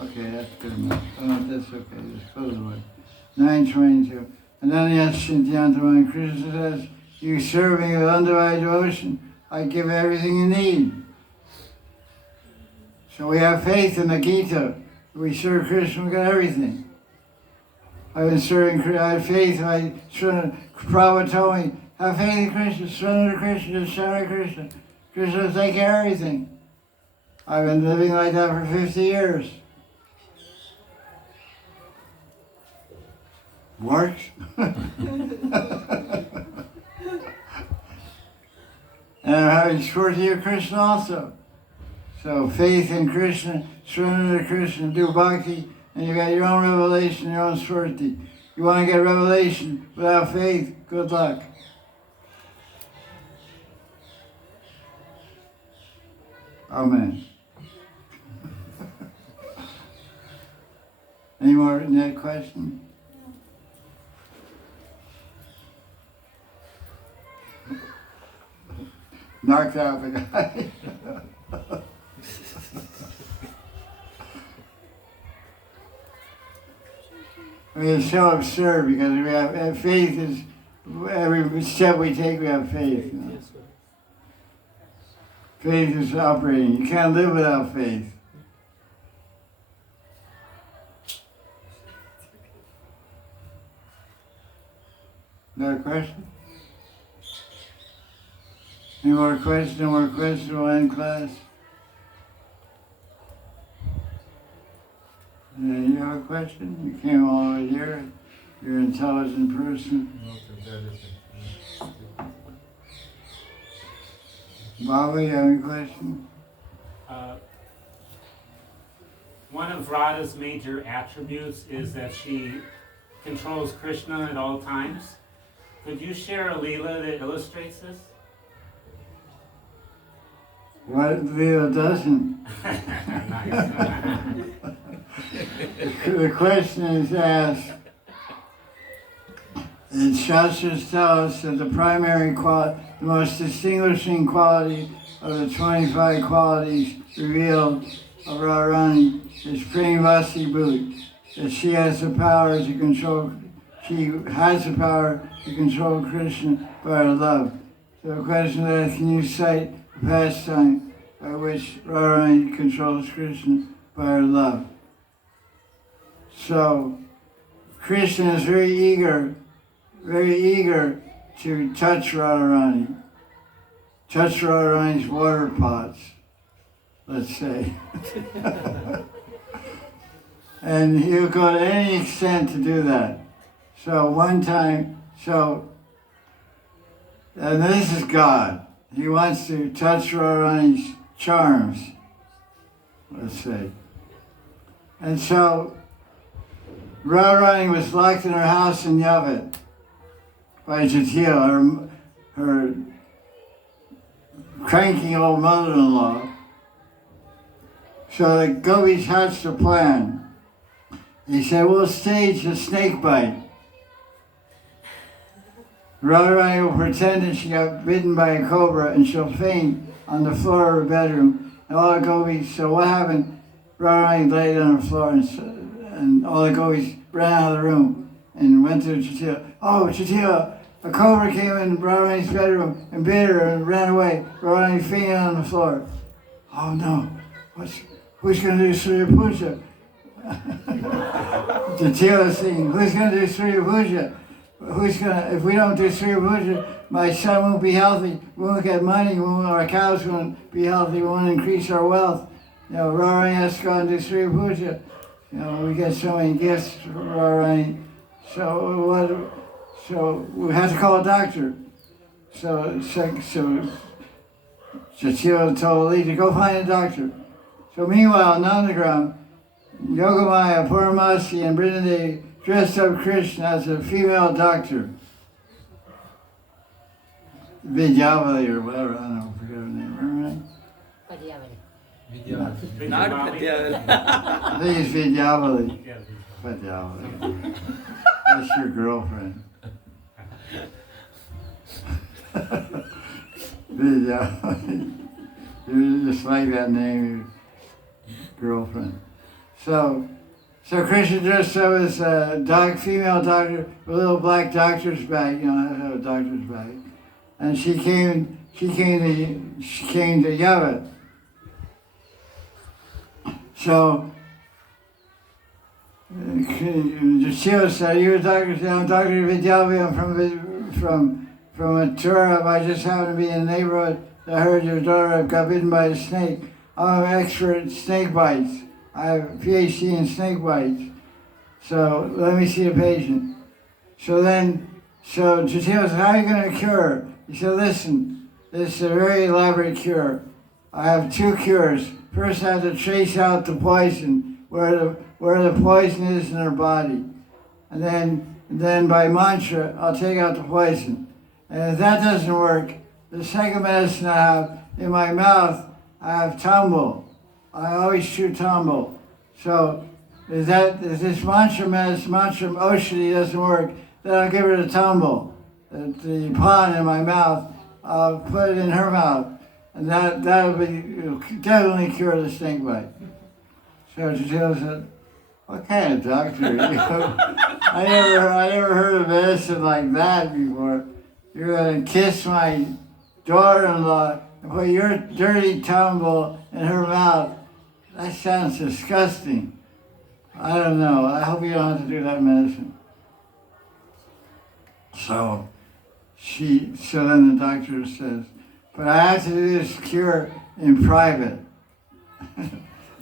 Okay, that's good enough. Oh, that's okay. Just close the word. 9:22. Ananya Siddhanta, when Krishna says, you serving with undivided devotion, I give everything you need. So we have faith in the Gita. We serve Krishna, we got everything. I've been serving Krishna, I have faith, Prabhupada told me, have faith in Krishna, surrender to Krishna, just surrender to Krishna. Krishna will take care of everything. I've been living like that for 50 years. Works. And I'm having Shorty of Krishna also. So faith in Krishna, surrender to Krishna, do bhakti, and you got your own revelation, your own Shorty. You want to get revelation without faith, good luck. Amen. Any more in that question? Knocked out the guy. I mean, it's so absurd because we have faith is every step we take. We have faith. You know? Faith is operating. You can't live without faith. Another question? Any more questions? No more questions? We'll end class. You have a question? You came all the way here. You're an intelligent person. Baba, you have any question? One of Radha's major attributes is that she controls Krishna at all times. Could you share a Leela that illustrates this? What Leela doesn't? The question is asked, and Shastras tell us that the primary quality, the most distinguishing quality of the 25 qualities revealed of Radharani is Premvasi Bhut, that she has the power to control Krishna by her love. So the question is, can you cite a pastime by which Radharani controls Krishna by her love? So Krishna is very eager to touch Radharani. Touch Radharani's water pots, let's say. And he'll go to any extent to do that. So one time, and this is God. He wants to touch Radharani's charms, let's say. And so Radharani was locked in her house in Yavat by Jatiya, her cranky old mother-in-law. So the gopis hatched a plan. He said, we'll stage a snake bite. Radharani will pretend that she got bitten by a cobra and she'll faint on the floor of her bedroom. And all the gopis, so what happened? Radharani laid on the floor and all the gopis ran out of the room and went to Jatiya. Oh, Jatiya, a cobra came in Radharani's bedroom and bit her and ran away. Radharani fainted on the floor. Oh no, who's going to do Surya Puja? Jatiya was saying, who's going to do Surya Puja? If we don't do Surya Puja, my son won't be healthy, we won't get money, our cows won't be healthy, we won't increase our wealth. You know, Radharani has to go and do Surya Puja. You know, we get so many gifts for Radharani. So we had to call a doctor. So Jatiya told Ali to go find a doctor. So meanwhile, Nandagram, Yogamaya, Puramasi, and Brindadevi dressed up Krishna as a female doctor. Vidyavali or whatever, I don't know, I forget her name, remember that? Not Pratyavali. I think it's Vidyavali. Yeah, Vidyavali. That's your girlfriend. Vidyavali. You just like that name, your girlfriend. So Krishna dressed up as a female doctor with a little black doctor's bag, you know, a doctor's bag. And she came to Yava. So Shiva said, "You're a doctor." I'm Dr. Vidyavi. I'm from Mathura. I just happen to be in the neighborhood. I heard your daughter got bitten by a snake. I'm an expert in snake bites. I have a PhD in snake bites. So let me see a patient. So Jatila said, "How are you going to cure her?" He said, "Listen, this is a very elaborate cure. I have two cures. First, I have to trace out the poison, where the poison is in her body. And then by mantra, I'll take out the poison. And if that doesn't work, the second medicine I have in my mouth, I have tumble. I always chew tumble. So if this mantra Oshadi doesn't work, then I'll give her the tumble. The pond in my mouth, I'll put it in her mouth. And that'll definitely cure the snake bite." So Jatila said, "What kind of doctor are you? I never heard of medicine like that before. You're going to kiss my daughter-in-law and put your dirty tumble in her mouth. That sounds disgusting. I don't know. I hope you don't have to do that medicine." So then the doctor says, "But I have to do this cure in private.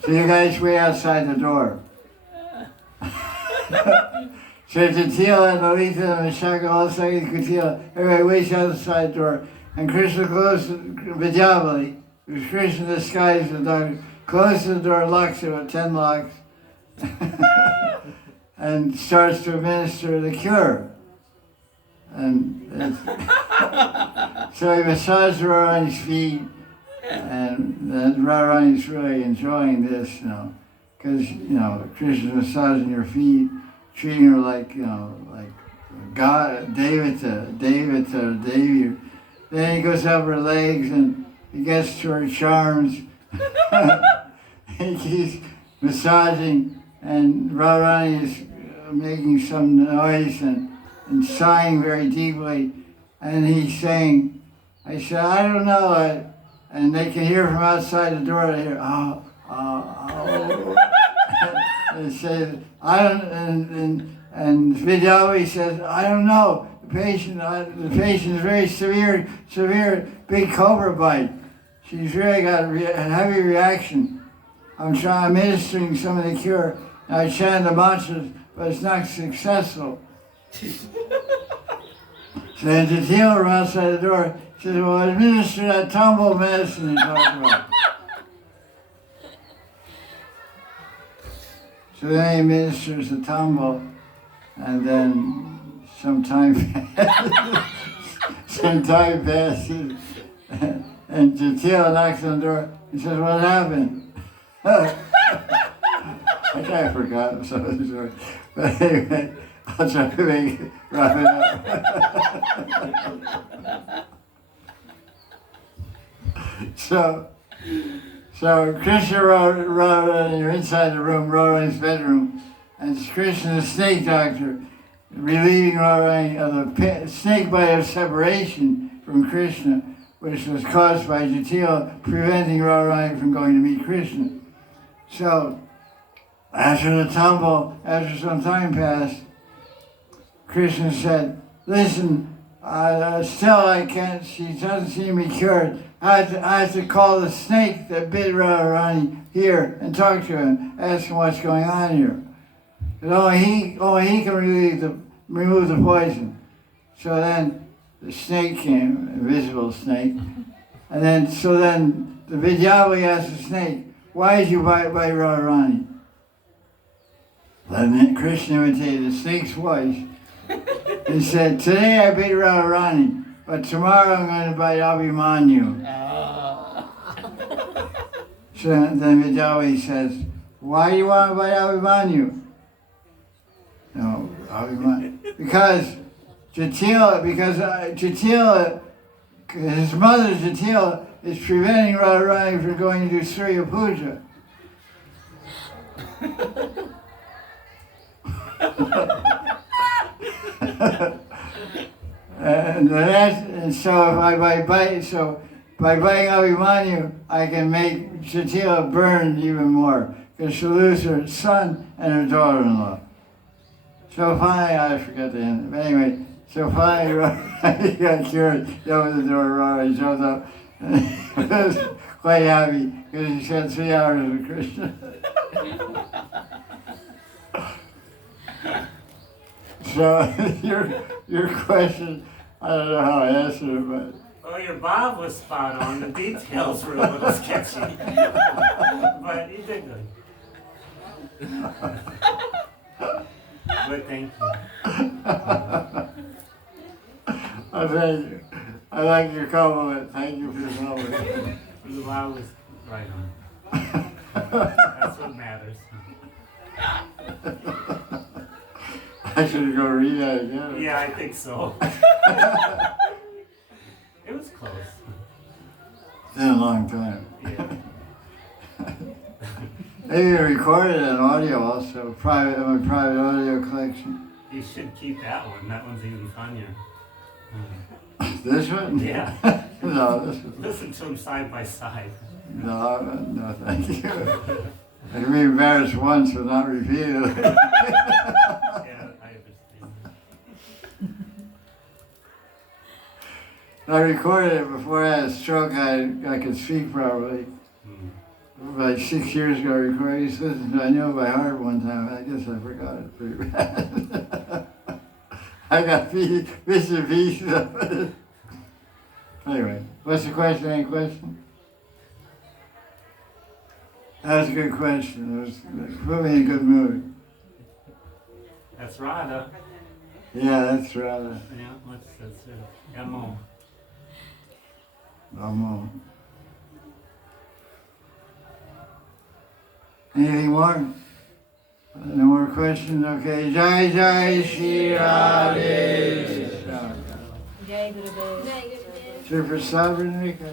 So you guys wait outside the door." So Jatila and Lalita and Vishaka, all second Kutila, everybody waits outside the door. And Krishna closes, Vidyavali, who's Krishna disguised as a doctor, closes the door, locks it with 10 locks, and starts to administer the cure. And so he massaged Radharani's feet, and Radharani's really enjoying this, because, Krishna's massaging your feet, treating her like God, Devata, Devi. Then he goes up her legs and he gets to her charms. He keeps massaging, and Radharani is making some noise and sighing very deeply, and he's saying, I said, "I don't know," and they can hear from outside the door. They hear, "Oh." And it says, "I don't," and Vidyavi says, "I don't know. The patient is very severe, big cobra bite. She's really got a heavy reaction. I'm administering some of the cure. And I chant the mantras, but it's not successful." So then Jatila from outside the door says, "Well, administer that tumble medicine you talked about." So then he administers the tumble, and then some time passes, and Jatila knocks on the door and says, "What happened?" I kind of forgot some of the story. But anyway, I'll try to wrap it up. So Krishna Radharani, you're inside the room, Radharani's bedroom, and it's Krishna, the snake doctor, relieving Radharani of the snake bite of separation from Krishna, which was caused by Jatila preventing Radharani from going to meet Krishna. So after some time passed, Krishna said, "Listen, still I can't, she doesn't seem to be cured. I have to call the snake that bit Radharani here and talk to him, ask him what's going on here. Because only he can remove the poison." So then the snake came, invisible snake. And then the Vidyavali asked the snake, why did you bite Radharani? Then Krishna would say the snake's voice. He said, today I bit Radharani, but tomorrow I'm going to bite Abhimanyu. So then Vidyavi says, why do you want to bite Abhimanyu? No, Abhimanyu. Because Jatila, his mother Jatila is preventing Radharani from going to do Surya Puja. and so if I by biting Abhimanyu, I can make Jatila burn even more, because she'll lose her son and her daughter-in-law. So finally, I forgot the end. But anyway, so finally, he got cured. He opened the door, he jumped up. And he was quite happy because he spent 3 hours with Krishna. So your question, I don't know how I answered it, but. Well, your bob was spot on. The details were a little sketchy, but you did good. But thank you. Oh, thank you. I like your compliment. Thank you for your compliment. The bob was right on. That's what matters. I should go read that again. Yeah, I think so. It was close. It's been a long time. Yeah. Maybe recorded an audio also, my private audio collection. You should keep that one. That one's even funnier. This one? Yeah. No, this one. Listen to them side by side. No, thank you. I can be embarrassed once but not repeated. Yeah, I understand. I recorded it before I had a stroke. I could speak properly. Like 6 years ago, I recorded. I knew it by heart one time. I guess I forgot it pretty bad. I got bits and pieces of it. Anyway, what's the question? Any question? That was a good question. It put me in a good mood. That's Radha. Yeah, that's Radha. Yeah, that's it. M.O. Anything more? No more questions? Okay. Jaya Jaya Sri Radhe. Jai Gurudev. Sri Prasad Enriched.